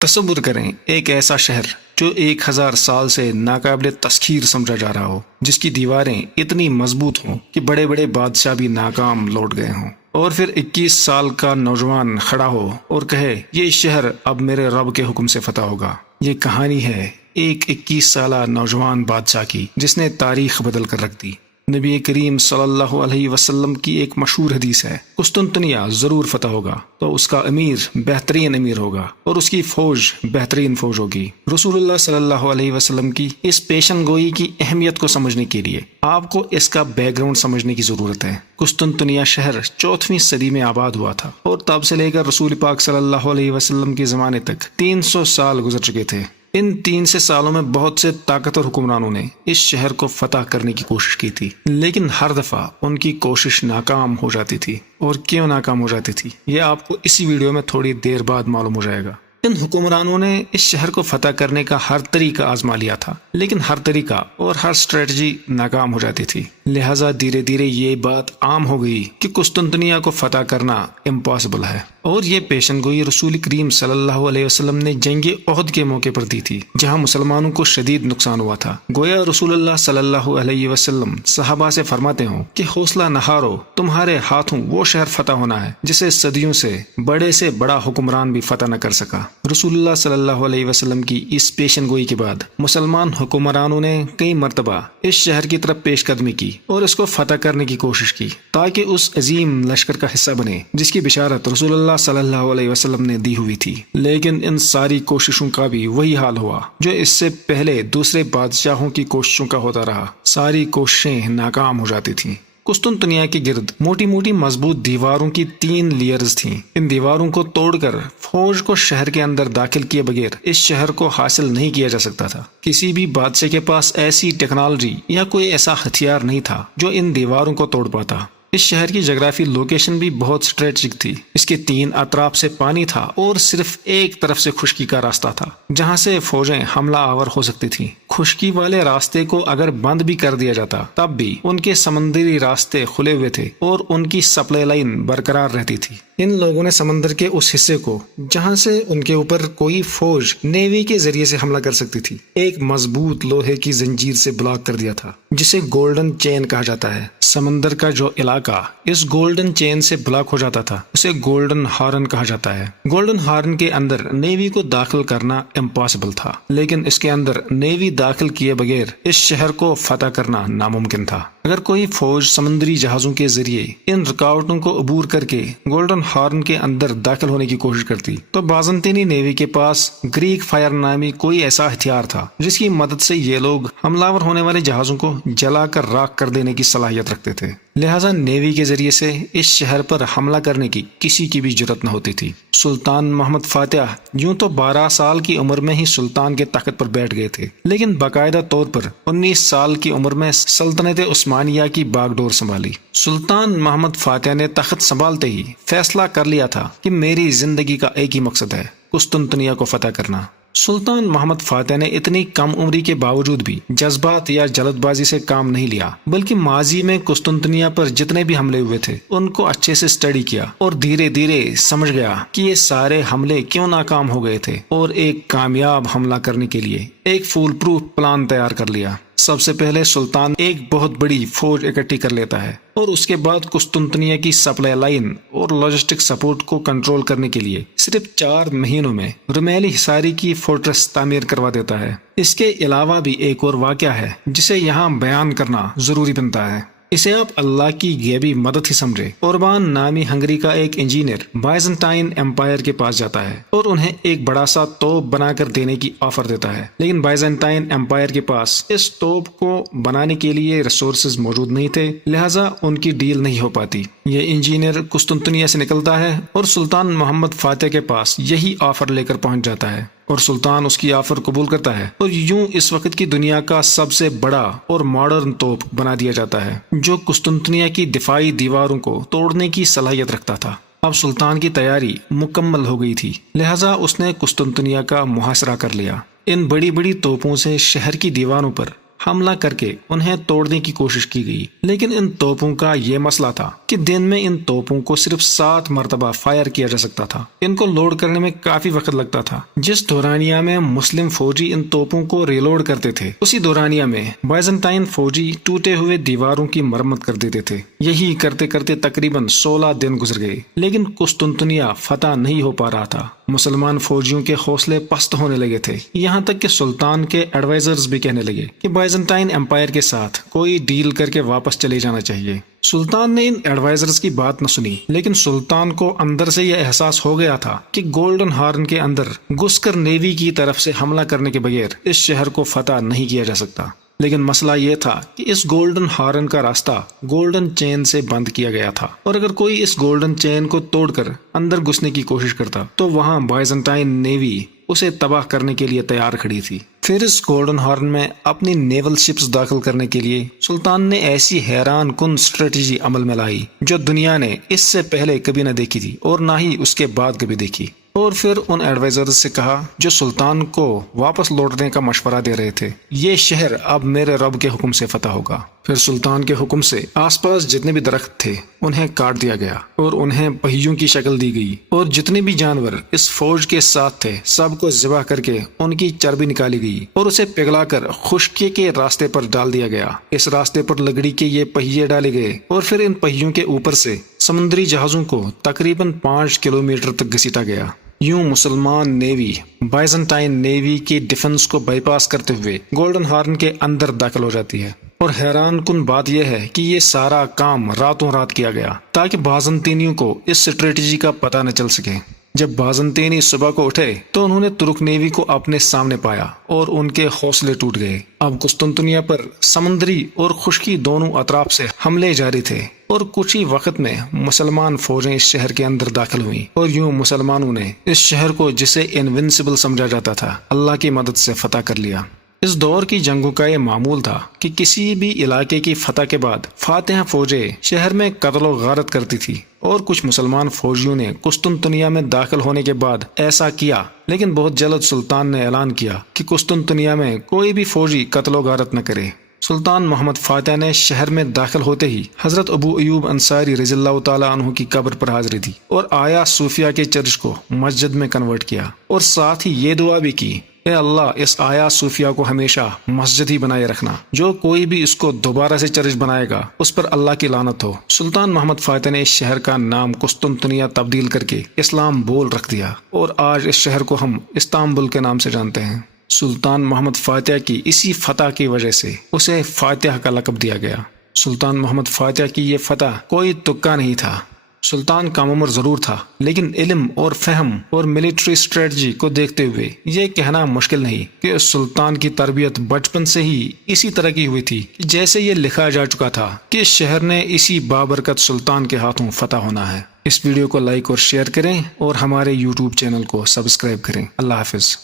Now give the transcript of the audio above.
تصور کریں ایک ایسا شہر جو 1000 سال سے ناقابل تسخیر سمجھا جا رہا ہو، جس کی دیواریں اتنی مضبوط ہوں کہ بڑے بڑے بادشاہ بھی ناکام لوٹ گئے ہوں، اور پھر 21 سال کا نوجوان کھڑا ہو اور کہے یہ شہر اب میرے رب کے حکم سے فتح ہوگا۔ یہ کہانی ہے ایک 21 سالہ نوجوان بادشاہ کی جس نے تاریخ بدل کر رکھ دی۔ نبی کریم صلی اللہ علیہ وسلم کی ایک مشہور حدیث ہے، قسطنطنیہ ضرور فتح ہوگا تو اس کا امیر بہترین امیر ہوگا اور اس کی فوج بہترین فوج ہوگی۔ رسول اللہ صلی اللہ علیہ وسلم کی اس پیشن گوئی کی اہمیت کو سمجھنے کے لیے آپ کو اس کا بیک گراؤنڈ سمجھنے کی ضرورت ہے۔ قسطنطنیہ شہر 4ویں صدی میں آباد ہوا تھا اور تب سے لے کر رسول پاک صلی اللہ علیہ وسلم کے زمانے تک 300 سال گزر چکے تھے۔ ان 300 سالوں میں بہت سے طاقتور حکمرانوں نے اس شہر کو فتح کرنے کی کوشش کی تھی، لیکن ہر دفعہ ان کی کوشش ناکام ہو جاتی تھی۔ اور کیوں ناکام ہو جاتی تھی یہ آپ کو اسی ویڈیو میں تھوڑی دیر بعد معلوم ہو جائے گا۔ ان حکمرانوں نے اس شہر کو فتح کرنے کا ہر طریقہ آزما لیا تھا، لیکن ہر طریقہ اور ہر اسٹریٹجی ناکام ہو جاتی تھی۔ لہٰذا دھیرے دھیرے یہ بات عام ہو گئی کہ قسطنطنیہ کو فتح کرنا امپاسبل ہے، اور یہ پیشن گوئی رسول کریم صلی اللہ علیہ وسلم نے جنگ احد کے موقع پر دی تھی، جہاں مسلمانوں کو شدید نقصان ہوا تھا۔ گویا رسول اللہ صلی اللہ علیہ وسلم صحابہ سے فرماتے ہوں کہ حوصلہ نہ ہارو، تمہارے ہاتھوں وہ شہر فتح ہونا ہے جسے صدیوں سے بڑا حکمران بھی فتح نہ کر سکا۔ رسول اللہ صلی اللہ علیہ وسلم کی اس پیشن گوئی کے بعد مسلمان حکمرانوں نے کئی مرتبہ اس شہر کی طرف پیش قدمی کی اور اس کو فتح کرنے کی کوشش کی تاکہ اس عظیم لشکر کا حصہ بنے جس کی بشارت رسول اللہ صلی اللہ علیہ وسلم نے دی ہوئی تھی۔ لیکن ان ساری کوششوں کا بھی وہی حال ہوا جو اس سے پہلے دوسرے بادشاہوں کی کوششوں کا ہوتا رہا، ساری کوششیں ناکام ہو جاتی تھیں۔ قسطنطنیہ کے گرد موٹی موٹی مضبوط دیواروں کی 3 لیئرز تھیں۔ ان دیواروں کو توڑ کر فوج کو شہر کے اندر داخل کیے بغیر اس شہر کو حاصل نہیں کیا جا سکتا تھا۔ کسی بھی بادشاہ کے پاس ایسی ٹیکنالوجی یا کوئی ایسا ہتھیار نہیں تھا جو ان دیواروں کو توڑ پاتا۔ اس شہر کی جغرافی لوکیشن بھی بہت اسٹریٹجک تھی۔ اس کے 3 اطراف سے پانی تھا اور صرف ایک طرف سے خشکی کا راستہ تھا جہاں سے فوجیں حملہ آور ہو سکتی تھیں۔ خشکی والے راستے کو اگر بند بھی کر دیا جاتا تب بھی ان کے سمندری راستے کھلے ہوئے تھے اور ان کی سپلائی لائن برقرار رہتی تھی۔ ان لوگوں نے سمندر کے اس حصے کو جہاں سے ان کے اوپر کوئی فوج نیوی کے ذریعے سے حملہ کر سکتی تھی ایک مضبوط لوہے کی زنجیر سے بلاک کر دیا تھا جسے گولڈن چین کہا جاتا ہے۔ سمندر کا جو علاقہ اس گولڈن چین سے بلاک ہو جاتا تھا اسے گولڈن ہارن کہا جاتا ہے۔ گولڈن ہارن کے اندر نیوی کو داخل کرنا امپاسبل تھا، لیکن اس کے اندر نیوی داخل کیے بغیر اس شہر کو فتح کرنا ناممکن تھا۔ اگر کوئی فوج سمندری جہازوں کے ذریعے ان رکاوٹوں کو عبور کر کے گولڈن ہارن کے اندر داخل ہونے کی کوشش کرتی تو بازنطینی نیوی کے پاس گریک فائر نامی کوئی ایسا ہتھیار تھا جس کی مدد سے یہ لوگ حملہ ہونے والے جہازوں کو جلا کر راکھ کر دینے کی صلاحیت رکھتے تھے۔ لہٰذا نیوی کے ذریعے سے اس شہر پر حملہ کرنے کی کسی کی بھی جرات نہ ہوتی تھی۔ سلطان محمد فاتح یوں تو 12 سال کی عمر میں ہی سلطان کے تخت پر بیٹھ گئے تھے، لیکن باقاعدہ طور پر 19 سال کی عمر میں سلطنت عثمانیہ کی باغ ڈور سنبھالی۔ سلطان محمد فاتح نے تخت سنبھالتے ہی فیصلہ کر لیا تھا کہ میری زندگی کا ایک ہی مقصد ہے، قسطنطنیہ کو فتح کرنا۔ سلطان محمد فاتح نے اتنی کم عمری کے باوجود بھی جذبات یا جلد بازی سے کام نہیں لیا، بلکہ ماضی میں قسطنطنیہ پر جتنے بھی حملے ہوئے تھے ان کو اچھے سے اسٹڈی کیا اور دھیرے دھیرے سمجھ گیا کہ یہ سارے حملے کیوں ناکام ہو گئے تھے، اور ایک کامیاب حملہ کرنے کے لیے ایک فول پروف پلان تیار کر لیا۔ سب سے پہلے سلطان ایک بہت بڑی فوج اکٹھی کر لیتا ہے اور اس کے بعد قسطنطنیہ کی سپلائی لائن اور لاجسٹک سپورٹ کو کنٹرول کرنے کے لیے صرف 4 مہینوں میں رمیلی حصاری کی فورٹریس تعمیر کروا دیتا ہے۔ اس کے علاوہ بھی ایک اور واقعہ ہے جسے یہاں بیان کرنا ضروری بنتا ہے، اسے آپ اللہ کی غیبی مدد ہی سمجھے۔ اوربان نامی ہنگری کا ایک انجینئر بائزنٹائن امپائر کے پاس جاتا ہے اور انہیں ایک بڑا سا توپ بنا کر دینے کی آفر دیتا ہے، لیکن بائزنٹائن امپائر کے پاس اس توپ کو بنانے کے لیے ریسورسز موجود نہیں تھے، لہٰذا ان کی ڈیل نہیں ہو پاتی۔ یہ انجینئر قسطنطنیہ سے نکلتا ہے اور سلطان محمد فاتح کے پاس یہی آفر لے کر پہنچ جاتا ہے، اور سلطان اس کی آفر قبول کرتا ہے اور یوں اس وقت کی دنیا کا سب سے بڑا اور ماڈرن توپ بنا دیا جاتا ہے جو قسطنطنیہ کی دفاعی دیواروں کو توڑنے کی صلاحیت رکھتا تھا۔ اب سلطان کی تیاری مکمل ہو گئی تھی، لہٰذا اس نے قسطنطنیہ کا محاصرہ کر لیا۔ ان بڑی بڑی توپوں سے شہر کی دیواروں پر حملہ کر کے انہیں توڑنے کی کوشش کی گئی، لیکن ان توپوں کا یہ مسئلہ تھا کہ دن میں ان توپوں کو صرف 7 مرتبہ فائر کیا جا سکتا تھا۔ ان کو لوڈ کرنے میں کافی وقت لگتا تھا۔ جس دورانیہ میں مسلم فوجی ان توپوں کو ریلوڈ کرتے تھے، اسی دورانیہ میں بائزنٹائن فوجی ٹوٹے ہوئے دیواروں کی مرمت کر دیتے تھے۔ یہی کرتے کرتے تقریباً 16 دن گزر گئے، لیکن قسطنطنیہ فتح نہیں ہو پا رہا تھا۔ مسلمان فوجیوں کے حوصلے پست ہونے لگے تھے، یہاں تک کہ سلطان کے ایڈوائزرز بھی کہنے لگے کہ بائزنٹائن امپائر کے ساتھ کوئی ڈیل کر کے واپس چلے جانا چاہیے۔ سلطان نے ان ایڈوائزرز کی بات نہ سنی، لیکن سلطان کو اندر سے یہ احساس ہو گیا تھا کہ گولڈن ہارن کے اندر گھس کر نیوی کی طرف سے حملہ کرنے کے بغیر اس شہر کو فتح نہیں کیا جا سکتا۔ لیکن مسئلہ یہ تھا کہ اس گولڈن ہارن کا راستہ گولڈن چین سے بند کیا گیا تھا، اور اگر کوئی اس گولڈن چین کو توڑ کر اندر گھسنے کی کوشش کرتا تو وہاں بائزنٹائن نیوی اسے تباہ کرنے کے لیے تیار کھڑی تھی۔ پھر اس گولڈن ہارن میں اپنی نیول شپس داخل کرنے کے لیے سلطان نے ایسی حیران کن اسٹریٹجی عمل میں لائی جو دنیا نے اس سے پہلے کبھی نہ دیکھی تھی اور نہ ہی اس کے بعد کبھی دیکھی۔ اور پھر ان ایڈوائزرز سے کہا جو سلطان کو واپس لوٹنے کا مشورہ دے رہے تھے، یہ شہر اب میرے رب کے حکم سے فتح ہوگا۔ پھر سلطان کے حکم سے آس پاس جتنے بھی درخت تھے انہیں کاٹ دیا گیا اور انہیں پہیوں کی شکل دی گئی، اور جتنے بھی جانور اس فوج کے ساتھ تھے سب کو ذبح کر کے ان کی چربی نکالی گئی اور اسے پگھلا کر خشکی کے راستے پر ڈال دیا گیا۔ اس راستے پر لکڑی کے یہ پہیے ڈالے گئے اور پھر ان پہیوں کے اوپر سے سمندری جہازوں کو تقریباً 5 کلومیٹر تک گھسیٹا گیا۔ یوں مسلمان نیوی بائزنٹائن نیوی کی ڈیفنس کو بائی پاس کرتے ہوئے گولڈن ہارن کے اندر داخل ہو جاتی ہے۔ اور حیران کن بات یہ ہے کہ یہ سارا کام راتوں رات کیا گیا تاکہ بازنطینیوں کو اس اسٹریٹجی کا پتہ نہ چل سکے۔ جب بازنطینی صبح کو اٹھے تو انہوں نے ترک نیوی کو اپنے سامنے پایا اور ان کے حوصلے ٹوٹ گئے۔ اب قسطنطنیہ پر سمندری اور خشکی دونوں اطراف سے حملے جاری تھے، اور کچھ ہی وقت میں مسلمان فوجیں اس شہر کے اندر داخل ہوئیں، اور یوں مسلمانوں نے اس شہر کو جسے انوینسیبل سمجھا جاتا تھا اللہ کی مدد سے فتح کر لیا۔ اس دور کی جنگوں کا یہ معمول تھا کہ کسی بھی علاقے کی فتح کے بعد فاتح فوجیں شہر میں قتل و غارت کرتی تھی، اور کچھ مسلمان فوجیوں نے قسطنطنیہ میں داخل ہونے کے بعد ایسا کیا، لیکن بہت جلد سلطان نے اعلان کیا کہ قسطنطنیہ میں کوئی بھی فوجی قتل و غارت نہ کرے۔ سلطان محمد فاتح نے شہر میں داخل ہوتے ہی حضرت ابو ایوب انصاری رضی اللہ تعالیٰ عنہ کی قبر پر حاضری دی اور آیا صوفیہ کے چرچ کو مسجد میں کنورٹ کیا، اور ساتھ ہی یہ دعا بھی کی، اے اللہ اس آیا صوفیہ کو ہمیشہ مسجد ہی بنائے رکھنا، جو کوئی بھی اس کو دوبارہ سے چرچ بنائے گا اس پر اللہ کی لعنت ہو۔ سلطان محمد فاتح نے اس شہر کا نام قسطنطنیہ تبدیل کر کے اسلام بول رکھ دیا، اور آج اس شہر کو ہم استنبول کے نام سے جانتے ہیں۔ سلطان محمد فاتح کی اسی فتح کی وجہ سے اسے فاتح کا لقب دیا گیا۔ سلطان محمد فاتح کی یہ فتح کوئی تکا نہیں تھا۔ سلطان کم عمر ضرور تھا، لیکن علم اور فہم اور ملٹری اسٹریٹجی کو دیکھتے ہوئے یہ کہنا مشکل نہیں کہ اس سلطان کی تربیت بچپن سے ہی اسی طرح کی ہوئی تھی جیسے یہ لکھا جا چکا تھا کہ اس شہر نے اسی بابرکت سلطان کے ہاتھوں فتح ہونا ہے۔ اس ویڈیو کو لائک اور شیئر کریں اور ہمارے YouTube چینل کو سبسکرائب کریں۔ اللہ حافظ۔